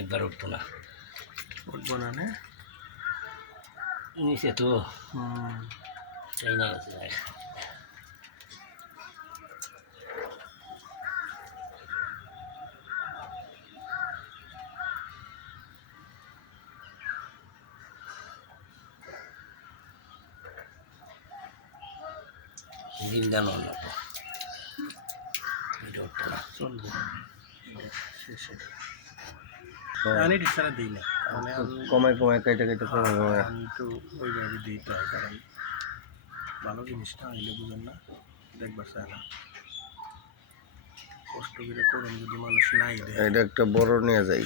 একবার উঠতো না, উঠবো না না নিচে তো চাই না গেছে। ডিম দানো লাগবো, এটা উঠতো না। চলবে শেষে আমি ডিসারা দিই না, তাহলে কমায় কমায় কেটে কেটে কমায় কমায় আমি একটু ওইভাবে দিতে হয়, কারণ ভালো জিনিসটা হইলে বুঝেন না, দেখবার চায় না। কষ্ট করে করুন যদি মানুষ নাই দেয়। এটা একটা বড় নিয়ে যাই।